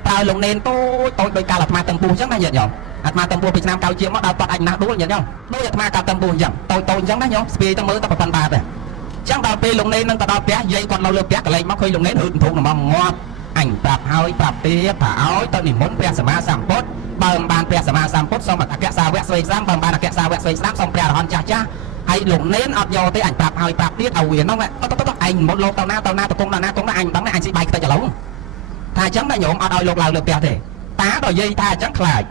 ៅប្រើលោកនេនតូចដោយកាលអាត្មាទាំងពោះអញ្ចឹងណាញាតិញោមអាត្មាទាំងពោះពីឆ្នាំ90ជាងមកដល់តអញណាស់ដួលញាតិញោមដោយអាត្មាកាត់ទាំងពោះអញ្ចឹងតូចអញ្ចឹងណាញោមស្ពាយទៅមើលទៅប្រព័ន្ធបាតទេអញ្ចឹងដល់ពេលលោកនេននឹងទៅដល់ផ្ទះយាយគាត់នៅលើផ្ទះកន្លែងមកឃើញលោកនេនហឺធូរមកងាប់អញប្រាប់ហើយប្រាប់ទៀតថាឲ្យទៅនិមន្តព្រះសម្មាសម្ពុទ្ធបើមិនបានព្រះសម្មាសម្ពុទ្ធសូមអគ្គសាវកស្វែងស្ដាំបើមិនបានអគ្គសាវកស្វែងស្ដាំសូមព្រះអរហន្តចាស់ហើយលោកនេនអត់យកទេអញប្រាប់ហើយប្រាប់ទៀតឲ្យវានោះឯងមុនលោកទៅណាទៅគង់ណាគង់ណាអញដឹងអញស៊ីបាយខ្ទេចឥឡូវថាអញ្ចឹងណាញោមអត់ឲ្យលោកឡើងលើផ្ទះទេតាដល់យាយថាអញ្ចឹងខ្លាច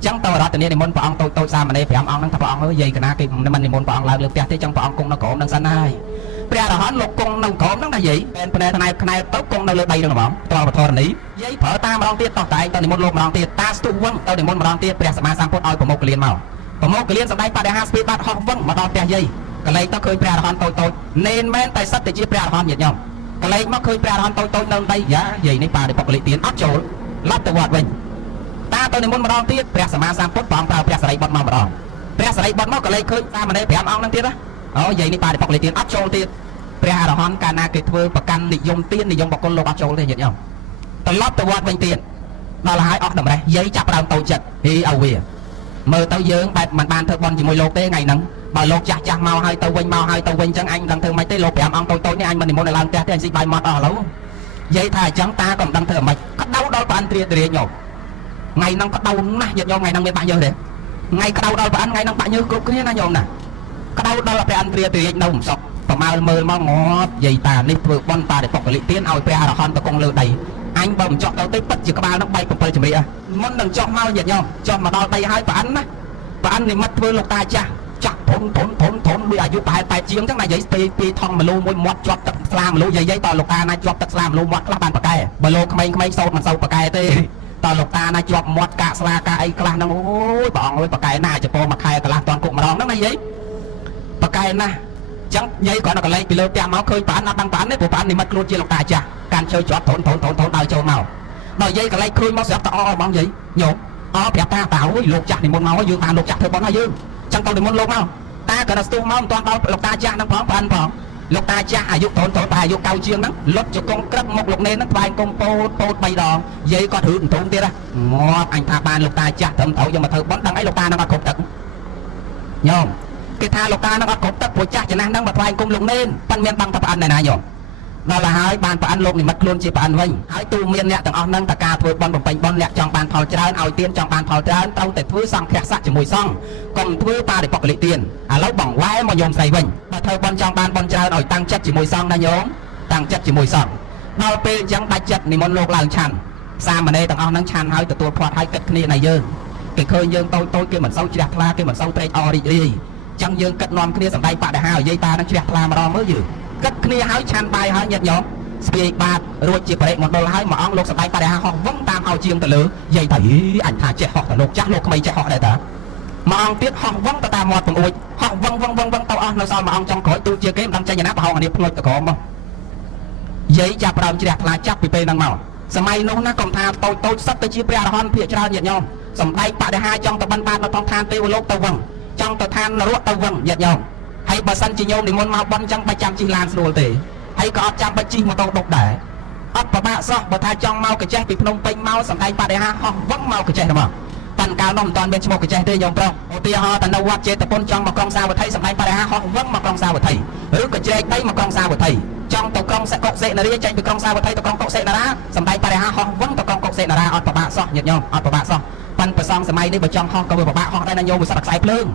អញ្ចឹងទៅរតនានិមន្តព្រះអង្គតូចសាមណេរ5អង្គហ្នឹងថាព្រះអង្គអើយយាយកណាគេមិននិមន្តព្រះអង្គឡើងលើផ្ទះទេអញ្ចឹងព្រះអង្គគង់នៅក្រោមនឹងសិនហើយព្រះអរហន្តលោកគង់នៅក្រោមហ្នឹងណាយាយផ្នែកផ្នែកទៅគង់នៅលើដីហ្នឹងហ្មងតបធរណីយាយប្រើតាមម្ដងទៀតតោះតែឯងទៅនិមន្តលោកម្ដងទៀតតាស្ទុះវឹងទៅនិមន្តម្ដងទៀតព្រះសម្មាសម្ពុទ្ធឲ្យប្រមោកលៀនមកប្រមោកលៀនសម្ដែងបដិហាស្ពីបាត់ហោះវឹងមកដល់ផ្ទះយាយកលែងទៅឃើញព្រះអរហន្តតូចនេនមែនតែសិតតែជាព្រះអរហន្តញាតិញោមកលែងមកឃើញព្រះអរហន្តតូចនៅដីយ៉ាយាយនេះបដិបកលិទៀនអត់ចូលឡប់ទៅវត្តវិញតាទៅនិមន្តម្ដងទៀតព្រះសម្មាសម្ពុទ្ធព្រះអង្គប្រើព្រះសរិបុត្រមកម្ដងព្រះសរិបុត្រមកក៏លែងឃើញសាមណេរ5អង្គហ្នឹងទៀតណាអូយាយនេះបដិបកលិទៀនអត់ចូលទៀតព្រះអរហន្តកាលណាគេធ្វើប្រកាន់និយមទាននិយមបកុលលោកអត់ចូលទេញាតិញោមត្រឡប់ទៅវត្តវិញទៀតដល់ហើយអស់តម្រេះយាយចាប់ដើមតូចចិត្តហីឲ្យវាមើលទៅយើងបែបមិនបានធ្វើបន់ជាមួយលោកទេថ្ងៃហ្នឹងបើលោកចាស់មកហើយទៅវិញអញ្ចឹងអញមិនដឹងធ្វើម៉េចទេលោក5អង្គតូចនេះអញមិននិមន្តឲ្យឡើងផ្ទះទេអញស៊ីបាយម៉ត់អស់ឥឡូវយាយថាអញ្ចឹងតាក៏មិនដឹងធ្វើម៉េចក្តៅដល់ប្រអិនត្រៀតរៀងញោមថ្ងៃហ្នឹងក្តៅណាស់ញាតិញោមថ្ងៃហ្នឹងមានបាក់ញើសទេថ្ងៃក្តៅដល់ប្រអិនថ្ងៃហ្នឹងបាក់ញើសគ្រប់គ្នាណាញោមណាក្តៅដល់ប្រអិនត្រៀតរៀងនៅមិនសក់ប្រមាលមើលមកងាប់យាយតានេះធ្វើបន់តាដែលបកលិទៀនឲ្យព្រះអរហន្តទៅគង់លើដីអញបើមិនចោះទៅទេពិតជាក្បាលនឹង3 7ជំរាមុននឹងចោះមកញាតិញោមចោះមកដល់ដីហើយប្រអិនណាប្រអិននិមិត្តធ្វើលោកតាចាស់ធំដូចអាយុប្រហែល8ជាងអញ្ចឹងណាយាយស្ពេពីថងមលូមួយមាត់ជាប់ទឹកស្លាមលូយាយតលោកតាណាជាប់ទឹកស្លាមលូមាត់ខ្លះបានប្រកែបើលោកក្មេងៗសោតមិនសូវប្រកែទេតលោកតាណាជាប់មាត់កាកស្លាកាអីខ្លះហ្នឹងអូយព្រះអង្គអើយប្រកែណាចពោមួយខែកន្លះតន់គុកម្ដងហ្នឹងណាយាយប្រកែណាចឹងយាយគាត់នៅកន្លែងពីលើផ្ទះមកឃើញប្រអិនអត់ដឹងប្រអិនទេព្រោះប្រអិននិមិត្តខ្លួនជាលោកតាចាស់កាន់ជើជាប់ធនដល់ចូលមកដល់យាយកន្លែងឃើញមកស្រាប់តែអហ្មងយាយញោមប្រាប់តាអូយលោកចាស់និមន្តមកយើងបានលោកចាស់ធ្វើបន់ហើយយើងចឹងទៅនិមន្តលោកមកតាក៏ស្ទុះមកមិនទាន់ដល់លោកតាចាស់ហ្នឹងផងប្រអិនផងលោកតាចាស់អាយុធនតែអាយុ9ជាងហ្នឹងលុតជង្គង់ក្រឹកមកលោកនេនហ្នឹងថ្វាយគុំពោត3ដងយាយគាត់រឺបន្ទងទៀតហ៎ងាប់អញថាបានលោកតាចាស់ត្រឹមត្រូវយកមកធ្វើបន់ដឹងអីលោកតាហ្នឹងអត់គ្រប់ទឹកញោមគេថាលោកតានឹងអត់គ្រប់ទឹកព្រោះចាស់ចំណាស់ហ្នឹងមកថ្វាយគុំលោកនេនប៉ិនមានដឹងតែប្រអិនណាញោមដល់ហើយបានប្រអិនលោកនិមិត្តខ្លួនជាប្រអិនវិញហើយទូមានអ្នកទាំងអស់ហ្នឹងតការធ្វើបន់បំពេញបន់អ្នកចង់បានផលច្រើនឲ្យទានចង់បានផលច្រើនត្រូវតែធ្វើសង្ឃៈស័ក្តិជាមួយសង្ឃកុំធ្វើបរិបកលិទានឥឡូវបងវ៉ែមកញោមស្រីវិញបើធ្វើបន់ចង់បានបន់ច្រើនឲ្យតាំងចិត្តជាមួយសង្ឃណាញោមតាំងចិត្តជាមួយសង្ឃដល់ពេលអញ្ចឹងដាច់ចិត្តនិមន្តលោកឡើងឆាន់សាមណេរទាំងអស់ហ្នឹងឆាន់ហើយទទួលផាត់ឲ្យគិតគ្នាណាយើងគេឃើញយើងតូចគេមិនសូវជ្រះថ្លាគេមិនសូវត្រេកអររីករាយចឹងយើងគិតនាំគ្នាសម្ដែងបដិហាយាយតានឹងជ្រះថ្លាម្ដងមើលយើងគិតគ្នាហើយឆាន់បាយហើយញាតិញោម ស្ពាយបាតរួចជាបរិមណ្ឌលហើយមួយអង្គលោកសម្ដែងបរិហាហោះវឹងតាមឲ្យជាងទៅលើនិយាយថាអញថាចេះហោះទៅលោកចាស់លោកក្មេងចេះហោះដែរតាមួយអង្គទៀតហោះវឹងទៅតាមមាត់ពង្អួចហោះវឹងទៅអស់នៅសល់មួយអង្គចុងក្រោយទូជាគេមិនដឹងចេញណាប្រហោងអានេះភ្នត់ទៅក្រមមកនិយាយចាប់ផ្ដើមជ្រះថ្លាចាប់ពីពេលហ្នឹងមកសម័យនោះណាកុំថាតូចសិតទៅជាព្រះអរហន្តភាគច្រើនញាតិញោមសម្ដែងបរិហាចង់ទៅបិណ្ឌបាតនៅក្នុងឋានទេវលោកទៅវឹងចង់ទៅឋាននរកទៅវឹងញាតិញោមហើយបើសិនជាញោមនិមន្តមកបន់ចឹងបាច់ចាំជិះឡានស្រួលទេហើយក៏អត់ចាំបាច់ជិះម៉ូតូដុកដែរអត់ពិបាកសោះបើថាចង់មកកញ្ចេះពីភ្នំពេញមកសម្ដែងបរិហាហោះវឹងមកកញ្ចេះទៅមកប៉ាន់កាលនោះមិនតាន់មានឈ្មោះកញ្ចេះទេញោមប្រុសឧទាហរណ៍ទៅនៅវត្តចេតពុនចង់មកក្រុងសាវត្ថីសម្ដែងបរិហាហោះវឹងមកក្រុងសាវត្ថីឬក៏ជ្រែកដីមកក្រុងសាវត្ថីចង់ទៅក្រុងកុកសេនារាចេញពីក្រុងសាវត្ថីទៅក្រុងកុកសេនារាសម្ដែងបរិហាហោះវឹងទៅក្រុងកុកសេនារាអត់ពិបាកសោះញាតិញោមអត់ពិបាកសោះប៉ាន់ប្រសងសម័យនេះបើចង់ហោះក៏វាពិបាកហោះដែរណាញោមវាសត្វខ្សែភ្លើង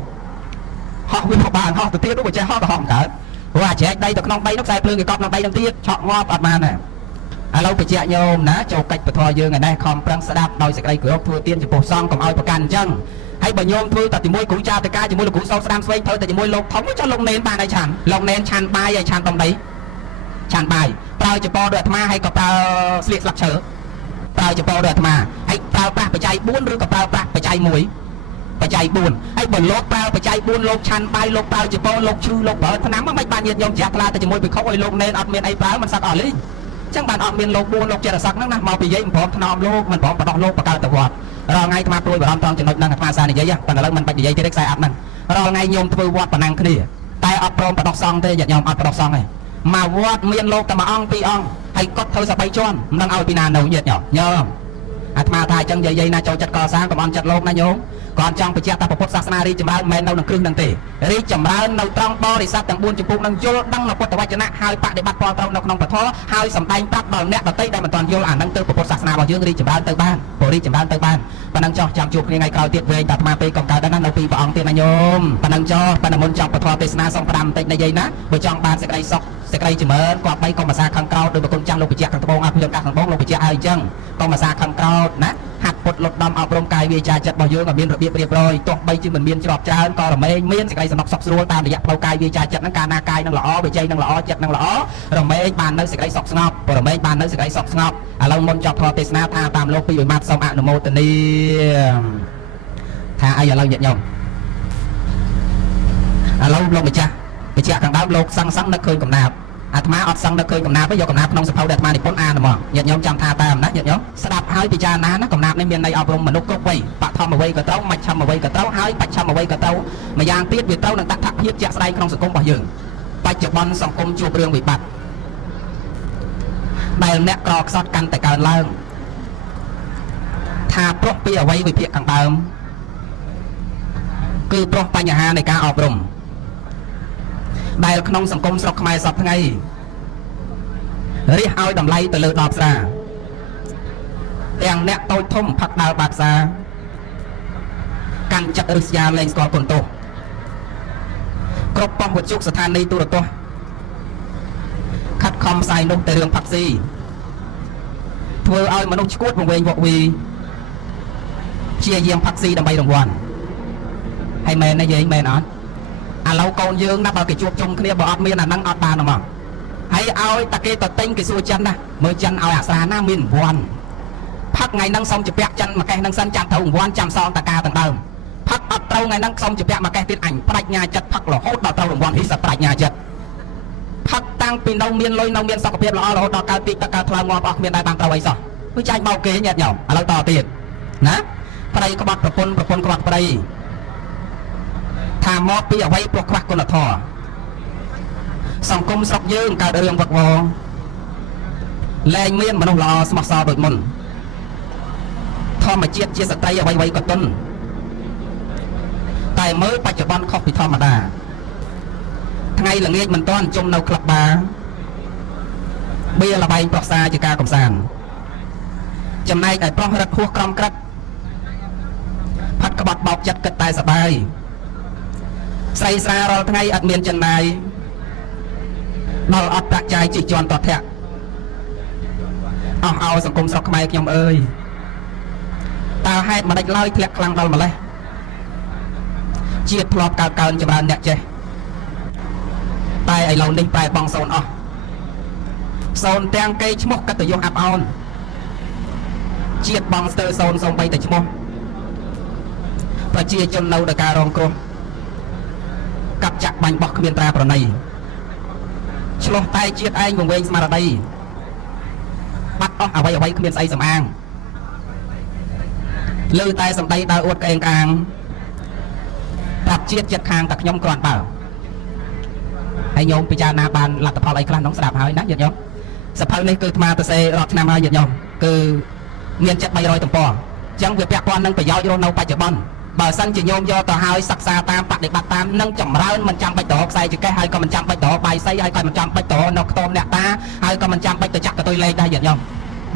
ហោះវាពិបាកហោះទៅទៀតនោះបើចេះហោះក៏ហោះមិនកើតព្រោះអាជ្រែកដីទៅក្នុងដីនោះខ្សែភ្លើងគេកប់ក្នុងដីនឹងទៀតឆក់ងាប់អត់បានទេឥឡូវបញ្ជាក់ញោមណាចូលកិច្ចពធយើងឯនេះខំប្រឹងស្ដាប់ដោយសេចក្តីគោរពធ្វើទានចំពោះសង្ឃកុំឲ្យប្រកាន់អញ្ចឹងហើយបើញោមធ្វើតែជាមួយគ្រូចាតកាជាមួយលោកគ្រូសោតស្ដាំស្វែងធ្វើតែជាមួយលោកធំចុះលោកនេនបានឲ្យឆាន់លោកនេនឆាន់បាយឲ្យឆាន់ដំដីឆាន់បាយប្រើចពោដោយអាត្មាហើយក៏ប្រើស្លៀកស្លឹកឈើប្រើចពោដោយអាត្មាហើយប្រើប្រាស់បច្ច័យ4ឬក៏ប្រើប្រាស់បច្ច័យ1បច្ច័យ4ហើយបើលោកប្រើបច្ច័យ4លោកឆាន់បាយលោកប្រើចពោលោកឈឺលោកប្រើថ្នាំមិនបានញាតិញោមជ្រះថ្លាទៅជាមួយភិក្ខុឲ្យលោកនេនអត់មានអីប្រើមិនសឹកអស់លីងចឹងបានអត់មានលោក4លោកចេះរស័កហ្នឹងណាមកពីយាយមិនព្រមថ្នមលោកមិនព្រមបដោះលោកបកើតទៅវត្តរាល់ថ្ងៃអាត្មាព្រួយបារម្ភត្រង់ចំណុចហ្នឹងអាត្មាសារនិយាយប៉ុន្តែឥឡូវមិនបាច់និយាយទេខ្សែអត់ហ្នឹងរាល់ថ្ងៃញោមធ្វើវត្តប៉ុណ្ណឹងគ្នាតែអត់ព្រមបដោះសង្ឃទេញាតិញោមអត់បដោះសង្ឃទេមកវត្តមានលោកតែមួយអង្គពីរអង្គហើយកត់ធ្វើសបីជាន់មិនដឹងឲ្យពីណានៅញាតិញោមអាត្មាថាអញ្ចឹងយាយណាចូលចិត្តកសាងកុំអន់ចិត្តលោកណាញោមគាត់ចង់បញ្ជាក់ថាពុទ្ធសាសនារីកចម្រើនមិនមែននៅក្នុងគ្រឹះហ្នឹងទេរីកចម្រើននៅត្រង់បរិស័ទទាំង4ចំពោះនឹងយល់ដឹងនៅពុទ្ធវចនៈហើយបដិបត្តិផលត្រូវនៅក្នុងពធហើយសម្ដែងប្រាប់ដល់អ្នកដទៃដែលមិនទាន់យល់អានឹងទៅពុទ្ធសាសនារបស់យើងរីកចម្រើនទៅបានព្រោះរីកចម្រើនទៅបានប៉ុណ្ណឹងចោះចាំជួបគ្នាថ្ងៃក្រោយទៀតវែងតែអាត្មាពេកក៏កើតដែរណានៅពីព្រះអង្គទៀតណាញោមប៉ុណ្ណឹងចោះប៉ុន្តែមុនចង់ពធទេសនាសូមផ្ដាំបន្តិចណាយាយណាបើចង់បានសេចក្តីសុខសេចក្តីចម្រើនគាត់បីកុំអាសាខឹងក្រោតដោយប្រគុណចាស់លោកបញ្ជាក់ខាងត្បូងអភិជនកាសខាងត្បូងលោកបញ្ជាក់ឲ្យអញ្ចឹងកុំអាសាខឹងក្រោតណាហាត់ពុតលុតដំអប់រំកាយវាចាចិត្តរបស់យើងឲ្យមានរបៀបរៀបរយទោះបីជាមិនមានច្រកច្រើនក៏រមែងមានសេចក្តីសំណុកសុខស្រួលតាមរយៈផ្លូវកាយវាចាចិត្តហ្នឹងកាលណាកាយនឹងល្អវិជ័យនឹងល្អចិត្តនឹងល្អរមែងបាននៅសេចក្តីសុខស្ងប់រមែងបាននៅសេចក្តីសុខស្ងប់ឥឡូវមុនចប់ធម៌ទេសនាថាតាមលោកពីវិមាត្រសូមអនុមោទនាថាអីឥឡូវញាតិញោមឥឡូវលោកម្ចាស់បញ្ជាក់ខាងដើមលោកសង្សនឹកឃើញកំណាប់អាត្មាអត់សឹងនឹកឃើញកំណាប់ទេយកកំណាប់ក្នុងសភៅដែលអាត្មានិពន្ធអានហ្មងញាតិញោមចាំថាតាមណាញាតិញោមស្ដាប់ហើយពិចារណាណាកំណាប់នេះមានន័យអប់រំមនុស្សគ្រប់វ័យបឋមវ័យក៏ត្រូវមជ្ឈមវ័យក៏ត្រូវហើយបច្ឆមវ័យក៏ត្រូវម្យ៉ាងទៀតវាត្រូវនឹងតថភាពជាក់ស្ដែងក្នុងសង្គមរបស់យើងបច្ចុប្បន្នសង្គមជួបរឿងវិបត្តិដែលអ្នកក្រខ្សត់កាន់តែកើនឡើងថាព្រោះពីអវ័យវិភាគខាងដើមគឺព្រោះបញ្ហានៃការអប់រំដែលក្នុងសង្គមស្រុកខ្មែរសពថ្ងៃរះឲ្យតម្លៃទៅលើដបស្រាទាំងអ្នកតូចធំផឹកដើរបាត់ផ្សារកាន់ចិត្តរឹសយ៉ាលែងស្គាល់គុណទោសគ្រប់ប៉ុស្តិ៍វិទ្យុស្ថានីយទូរទស្សន៍ខិតខំផ្សាយនោះតែរឿងផឹកស៊ីធ្វើឲ្យមនុស្សឈួតវង្វេងវក់វីព្យាយាមផឹកស៊ីដើម្បីរង្វាន់ហើយមែនទេយាយមែនអត់ឥឡូវកូនយើងណាបើគេជួបជុំគ្នាបើអត់មានអាហ្នឹងអត់បានហ្មងហើយឲ្យតាគេទៅទិញគេសួរចិនណាមើលចិនឲ្យអាសាណាមានរង្វាន់ផឹកថ្ងៃហ្នឹងសុំជពាក់ចិនមួយកេះហ្នឹងសិនចាំត្រូវរង្វាន់ចាំសងតាកាទាំងដើមផឹកអត់ត្រូវថ្ងៃហ្នឹងសុំជពាក់មួយកេះទៀតអញប្រាជ្ញាចិត្តផឹករហូតដល់ត្រូវរង្វាន់ហិសប្រាជ្ញាចិត្តផឹកតាំងពីនៅមានលុយនៅមានសុខភាពល្អរហូតដល់កើតទីទឹកកើតថ្លើមងាប់អស់គ្មានដែរបានត្រូវអីសោះវាចាញ់បោកគេញាតិញោមឥឡូវតទៀតណាប្តីក្បត់ប្រពន្ធក្បត់ប្តីថាមកពីអវ័យព្រោះខ្វះគុណធម៌សង្គមស្រុកយើងកើតរឿងវឹកវរលែងមានមនុស្សល្អស្មោះសរដូចមុនធម្មជាតិជាស្ត្រីអ្វីក៏ទុនតែមើលបច្ចុប្បន្នខុសពីធម្មតាថ្ងៃល្ងាចមិនទាន់ជុំនៅក្លឹបបារបៀលបែងប្រុសសារជាការកំសាន្តចំណែកឯប្រុសរឹកហួសក្រំក្រឹកផាត់ក្បត់បោកចិត្តគិតតែសបាយស្រីស្រារាល់ថ្ងៃអត់មានចំណាយដល់អត់ប្រាក់ចាយជិះជាន់តធាក់អស់ឲ្យសង្គមស្រុកខ្មែរខ្ញុំអើយតើហេតុមិនដេចឡើយធ្លាក់ខ្លាំងដល់ម្លេះជាតិធ្លាប់កើនចម្រើនអ្នកចេះតែឥឡូវនេះប្រែបងសូនអស់ សូនទាំងគេឈ្មោះកិត្តិយសអាប់អោនជាតិបងស្ទើរសូនសំបីតែឈ្មោះប្រជាជននៅដល់ការរងគ្រោះកាប់ចាក់បាញ់បោះគ្មានត្រាប្រណីឆ្លោះតែជាតិឯងវង្វេងស្មារតីបាត់អស់អ្វីគ្មានស្អីសំអាងលើតែសម្ដីដើរអួតក្អេងក្អាងប្រាប់ជាតិចិត្តខាងតែខ្ញុំគ្រាន់បើហើយញោមពិចារណាបានលទ្ធផលអីខ្លះក្នុងស្ដាប់ហើយណាញាតិញោមសភៅនេះគឺអាត្មាទៅសេរាប់ឆ្នាំហើយញាតិញោមគឺមានចិត្ត300ទំព័រអញ្ចឹងវាពាក់ព័ន្ធនឹងប្រយោជន៍រស់នៅបច្ចុប្បន្នបើសិនជាញោមយកទៅហើយសិក្សាតាមបដិបត្តិតាមនឹងចម្រើនមិនចាំបាច់ទៅខ្សែចង្កេះហើយក៏មិនចាំបាច់ទៅបាយសីហើយក៏មិនចាំបាច់ទៅនៅខ្ទមអ្នកតាហើយក៏មិនចាំបាច់ទៅចាក់កតុយលេខដែរញាតិញោម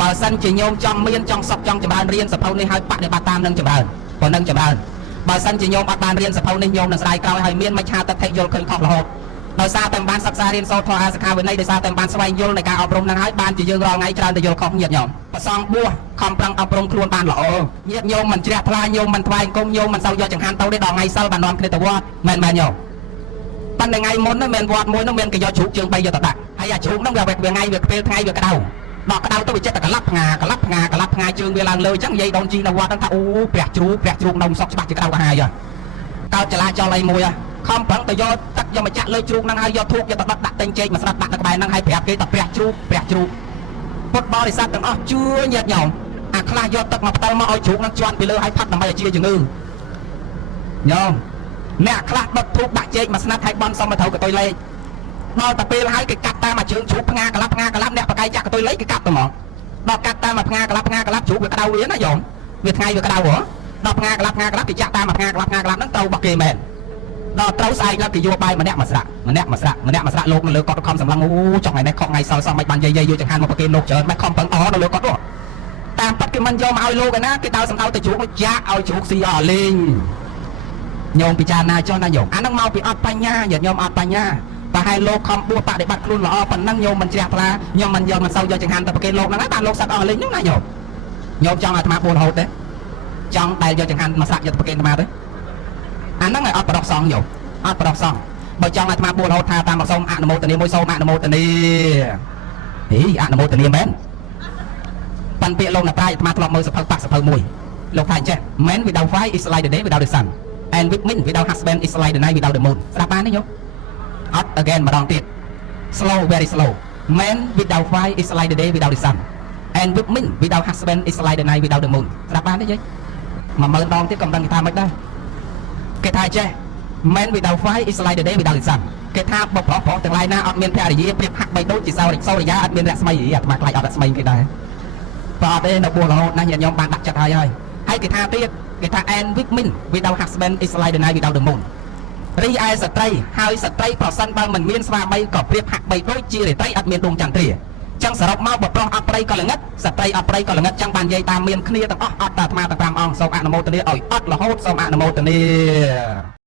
បើសិនជាញោមចង់មានចង់សុខចង់ចម្រើនរៀនសភៅនេះហើយបដិបត្តិតាមនឹងចម្រើនប៉ុណ្ណឹងចម្រើនបើសិនជាញោមអត់បានរៀនសភៅនេះញោមនឹងស្ដាយក្រោយហើយមានមច្ឆាទិដ្ឋិយល់ឃើញខុសរហូតដោយសារតែបានសិក្សារៀនសូត្រធម៌អាសិក្ខាវិន័យដោយសារតែបានស្វែងយល់នៃការអប់រំហ្នឹងហើយបានជាយើងរាល់ថ្ងៃច្រើនតែយល់ខុសញាតិញោមប្រសងបួសខំប្រឹងអប់រំខ្លួនបានល្អញាតិញោមមិនជ្រះថ្លាញោមមិនថ្វាយគុំញោមមិនសូវយកចង្ហាន់ទៅទេដល់ថ្ងៃសិលបាននាំគ្នាទៅវត្តមែនញោមប៉ុន្តែថ្ងៃមុនហ្នឹងមានវត្តមួយហ្នឹងមានគេយកជ្រូកជើង3យកទៅដាក់ហើយអាជ្រូកហ្នឹងវាថ្ងៃវាពេលថ្ងៃវាក្តៅដល់ក្តៅទៅវាចិត្តតែកលាប់ផ្ងាជើងវាឡើងលើអញ្ចឹងនិយាយដូនជីនៅវត្តហ្នឹងថាអូព្រះជ្រូកនំសក់ច្បាស់ជាក្តៅកាហាយកើតចលាចលអីមួយខំប្រឹងទៅយកទឹកយកមកចាក់លើជ្រូកហ្នឹងហើយយកធូបយកទៅដុតដាក់តែងចេកមកស្រាប់ដាក់ទៅក្បែរហ្នឹងហើយប្រាប់គេថាព្រះជ្រូកពុទ្ធបរិស័ទទាំងអស់ជឿញាតិញោមអាខ្លះយកទឹកមកផ្ទាល់មកឲ្យជ្រូកហ្នឹងជាន់ពីលើហើយផាត់ដើម្បីឲ្យជាជំងឺញោមអ្នកខ្លះដុតធូបដាក់ចេកមកស្និតហើយបន់សមទៅត្រូវកតុយលេខដល់តែពេលហើយគេកាត់តាមមកជើងជ្រូកផ្ងាកលាប់អ្នកបកាយចាក់កតុយលេខគេកាត់ទៅមកដល់កាត់តាមមកផ្ងាកលាប់ជ្រូកវាក្តៅវាណាញោមវាថ្ងៃវាក្តៅហ៎ដល់ផ្ងាកលាប់គេចាក់តាមមកផ្ងាកលាប់ហ្នឹងត្រូវរបស់គេមែនដល់ត្រូវស្អែកឡើងគេយកបាយម្នាក់មកស្រាក់លោកនៅលើគាត់ខំសម្លឹងអូចង់ថ្ងៃនេះខកថ្ងៃសល់សោះមិនបានយាយយកចង្ហាន់មកប្រគេនលោកច្រើនមិនខំប្រឹងអនៅលើគាត់នោះតាមប៉ាត់គេមិនយកមកឲ្យលោកឯណាគេដើរសំដៅទៅជ្រូកចាក់ឲ្យជ្រូកស៊ីអស់លេងញោមពិចារណាចុះណាញោមអាហ្នឹងមកពីអត់បញ្ញាញាតិញោមអត់បញ្ញាប្រហែលលោកខំបួសបដិបត្តិខ្លួនល្អប៉ុណ្ណឹងញោមមិនជ្រះថ្លាញោមមិនយកមិនសូវយកចង្ហាន់ទៅប្រគេនលោកហ្នឹងហើយបានលោកសឹកអស់លេងនោះណាញោមចង់អាត្មាបួសរហូតទេចង់ដែលយកចង្ហាន់មកស្រាក់យកទៅប្រគេនអាត្មាទេអាហ្នឹងឲ្យអត់ប្រដកសងញោមអត់ប្រដកសងបើចង់អាត្មាបួសរហូតថាតាមមកសូមអនុមោទនាមួយសូមអនុមោទនាអនុមោទនាមែនប៉ាន់ពាក្យលោកណាប្រាជ្ញអាត្មាធ្លាប់មើលសភៅសភៅមួយលោកថាអញ្ចេះ Man without fire is like the day without the sun and women without husband is like the night without the moon ស្ដាប់បានទេញោមអត់ again ម្ដងទៀត slow very slow Man without fire is like the day without the sun and women without husband is like the night without the moon ស្ដាប់បានទេយាយ10000ដងទៀតក៏មិនដឹងគេថាម៉េចដែរគេថាអញ្ចេះMan without fire is like the day without the sun គេថាបុប្រុសទាំងឡាយណាអត់មានភរិយាប្រៀបហាក់បីដូចជាសូរិយាអត់មានរស្មីអាត្មាខ្លាចអត់រស្មីគេដែរបើអត់ទេនៅបួសរហូតណាញាតិញោមបានដាក់ចិត្តហើយគេថាទៀតគេថា and women without husband is like the night without the moon រីឯស្ត្រីហើយស្ត្រីប្រសិនបើមិនមានស្វាមីក៏ប្រៀបហាក់បីដូចជារាត្រីអត់មានដួងចន្ទរាចឹងសរុបមកបុប្រុសអត់ប្រៃក៏ល្ងិតស្ត្រីអត់ប្រៃក៏ល្ងិតចឹងបាននិយាយតាមមានគ្នាទាំងអស់អត់តែអាត្មាទាំង5អង្គសូមអនុមោទនាឲ្យអត់រហូតសូមអនុមោទនា